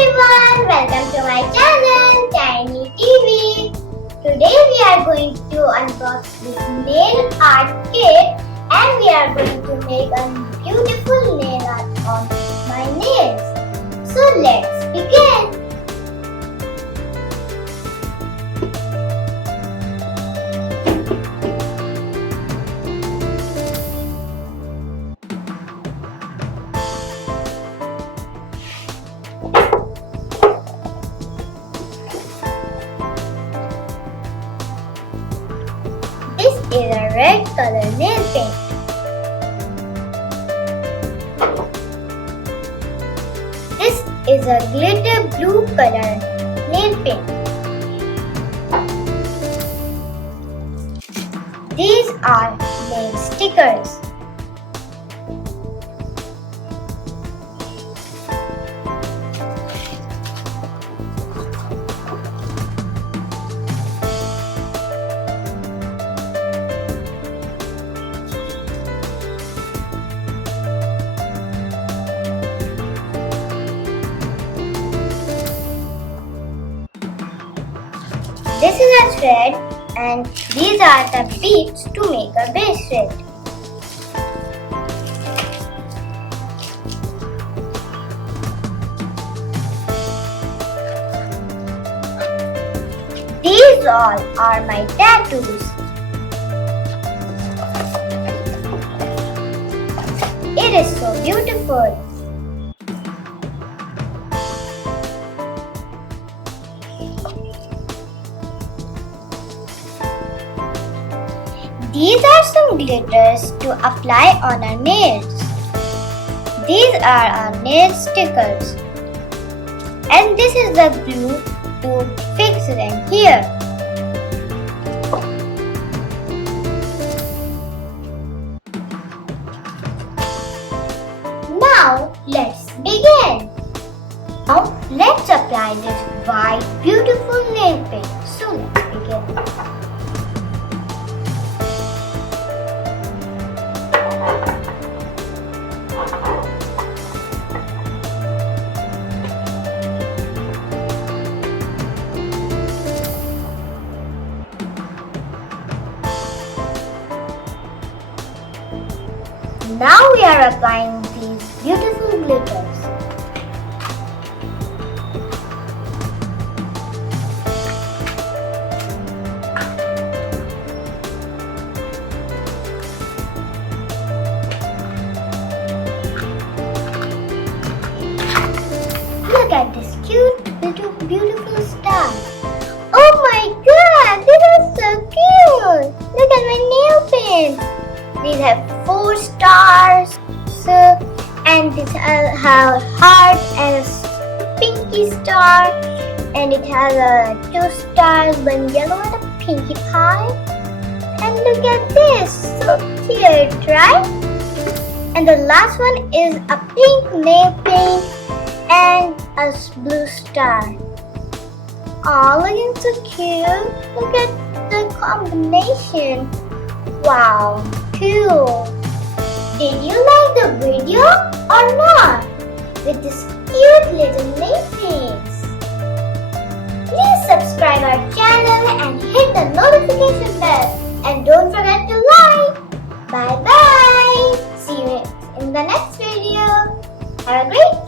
everyone, welcome to my channel Tiny TV. Today we are going to unbox this nail art kit and we are going to make a beautiful nail art on my nails. So let's begin. This is a red color nail paint. This is a glitter blue color nail paint. These are nail stickers. This is a thread and these are the beads to make a bracelet. These all are my tattoos. It is so beautiful. These are some glitters to apply on our nails. These are our nail stickers. And this is the glue to fix them here. Now let's begin. Now let's apply this white beautiful nail paint. So let's begin. Now we are applying these beautiful glitters. Look at this cute little beautiful star. Oh my god, this is so cute. Look at my nail paints. These have 4 stars, and this has a heart and a pinky star, and it has 2 stars, 1 yellow and a pinky pie. And look at this, so cute, right? And the last one is a pink nail paint and a blue star. Oh, looking so cute. Look at the combination. Wow, cool. Did you like the video or not? With this cute little nail paints. Please subscribe our channel and hit the notification bell. And don't forget to like. Bye bye. See you in the next video. Have a great day.